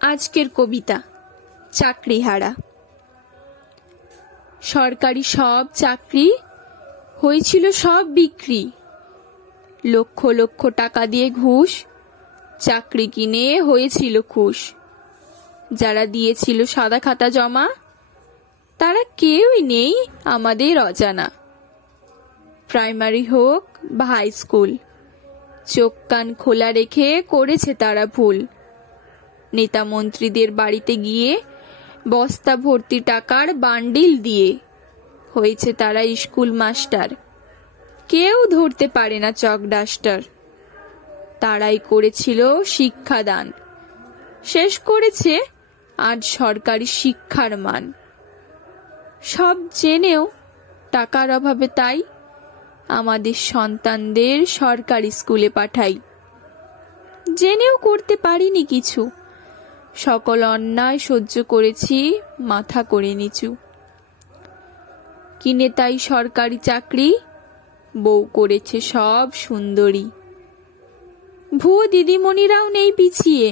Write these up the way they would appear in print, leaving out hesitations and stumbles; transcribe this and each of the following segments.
আজকের কবিতা চাকরিহারা। সরকারি সব চাকরি হয়েছিল সব বিক্রি, লক্ষ লক্ষ টাকা দিয়ে ঘুষ, চাকরি কিনে হয়েছিল খুশ। যারা দিয়েছিল সাদা খাতা জমা, তারা কেউই নেই আমাদের অজানা। প্রাইমারি হোক বা হাই স্কুল, চোখ কান খোলা রেখে করেছে তারা ভুল। নেতা মন্ত্রীদের বাড়িতে গিয়ে বস্তা ভর্তি টাকার বান্ডিল দিয়ে হয়েছে তারা স্কুল মাস্টার। কেউ ধরতে পারে না চক ডাস্টার। তারাই করেছিল শিক্ষাদান, শেষ করেছে আজ সরকারি শিক্ষার মান। সব জেনেও টাকার অভাবে তাই আমাদের সন্তানদের সরকারি স্কুলে পাঠাই। জেনেও করতে পারিনি কিছু, সকল অন্যায় সহ্য করেছি মাথা করে নিচু। কিনে তাই সরকারি চাকরি, বউ করেছে সব সুন্দরী। ভুয়ো দিদিমণিরাও নেই পিছিয়ে,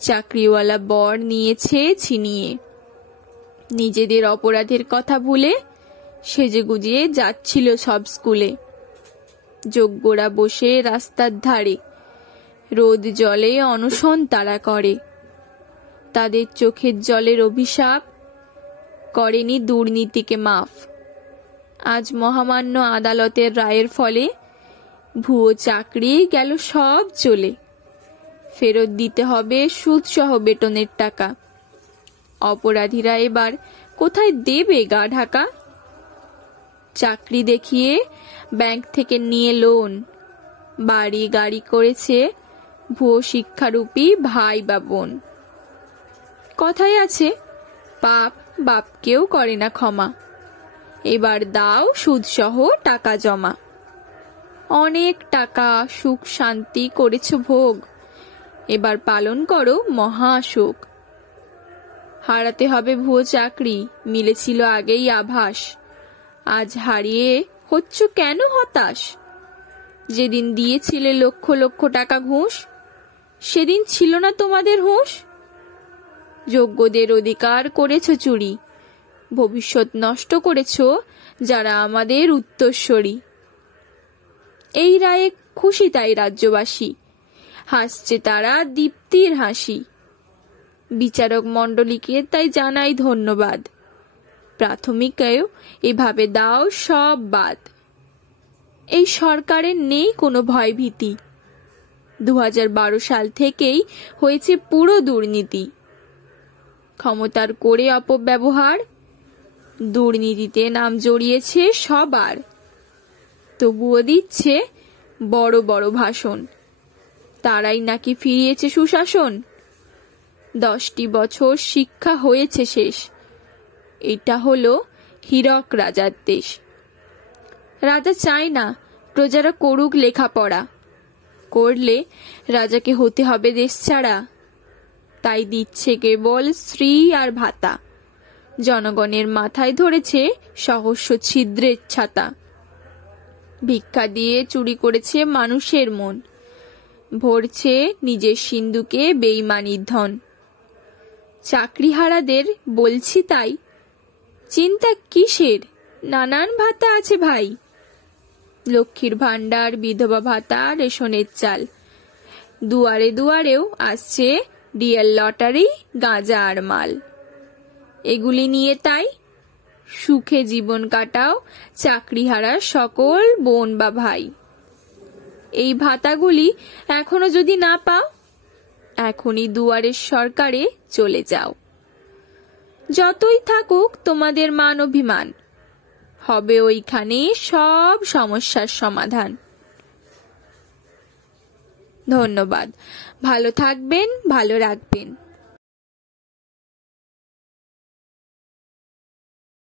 চাকরিওয়ালা বর নিয়েছে ছিনিয়ে। নিজেদের অপরাধের কথা ভুলে সেজে গুজিয়ে যাচ্ছিল সব স্কুলে। যোগ্যরা বসে রাস্তার ধারে, রোদ জলে অনশন তারা করে। তাদের চোখের জলের অভিশাপ করেনি দুর্নীতিকে মাফ। আজ মহামান্য আদালতের রায়ের ফলে ভুয়ো চাকরি গেল সব চলে। ফেরত দিতে হবে সুদসহ বেতনের টাকা। অপরাধীরা এবার কোথায় দেবে গা ঢাকা? চাকরি দেখিয়ে ব্যাংক থেকে নিয়ে লোন, বাড়ি গাড়ি করেছে ভুয়ো শিক্ষারূপী ভাই বা বোন। কথায় আছে, পাপ বাপকেও করে না ক্ষমা। এবার দাও সুদসহ টাকা জমা। অনেক টাকা সুখ শান্তি করেছ ভোগ, এবার পালন করো মহাশোক। হারাতে হবে ভুয়ো চাকরি, মিলেছিল আগেই আভাস। আজ হারিয়ে হচ্ছ কেন হতাশ? যেদিন দিয়েছিলে লক্ষ লক্ষ টাকা ঘুষ, সেদিন ছিল না তোমাদের হুঁশ। যোগ্যদের অধিকার করেছ চুরি, ভবিষ্যৎ নষ্ট করেছ যারা আমাদের উত্তরসূরি। এই রায়ে খুশি তাই রাজ্যবাসী, হাসছে তারা দীপ্তির হাসি। বিচারক মণ্ডলীকে তাই জানাই ধন্যবাদ, প্রাথমিকেও এভাবে দাও সব বাদ। এই সরকারের নেই কোনো ভয় ভীতি, 2012 সাল থেকেই হয়েছে পুরো দুর্নীতি। ক্ষমতার করে অপব্যবহার, দুর্নীতিতে নাম জড়িয়েছে সবার। তবুও দিচ্ছে বড় বড় ভাষণ, তারাই নাকি ফিরিয়েছে সুশাসন। 10টি বছর শিক্ষা হয়েছে শেষ, এটা হলো হীরক রাজার দেশ। রাজা চায় না প্রজারা করুক লেখাপড়া, করলে রাজাকে হতে হবে দেশ ছাড়া। তাই দিচ্ছে কেবল শ্রী আর ভাতা, জনগণের মাথায় ধরেছে সহস্র ছিদ্রের ছাতা। ভিক্ষা দিয়ে চুরি করেছে মানুষের মন, ভরছে নিজের সিন্ধুকে বেইমানির ধন। চাকরিহারাদের বলছি তাই, চিন্তা কিসের, নানান ভাতা আছে ভাই। লক্ষ্মীর ভান্ডার, বিধবা ভাতা, রেশনের চাল, দুয়ারে দুয়ারেও আসছে ডিএল লটারি, গাঁজা আর মাল। এগুলি নিয়ে তাই সুখে জীবন কাটাও চাকরিহারা সকল বোন বা ভাই। এই ভাতাগুলি এখনো যদি না পাও, এখনই দুয়ারের সরকারে চলে যাও। যতই থাকুক তোমাদের মান অভিমান, হবে ওইখানে সব সমস্যার সমাধান। ধন্যবাদ। ভালো থাকবেন, ভালো রাখবেন।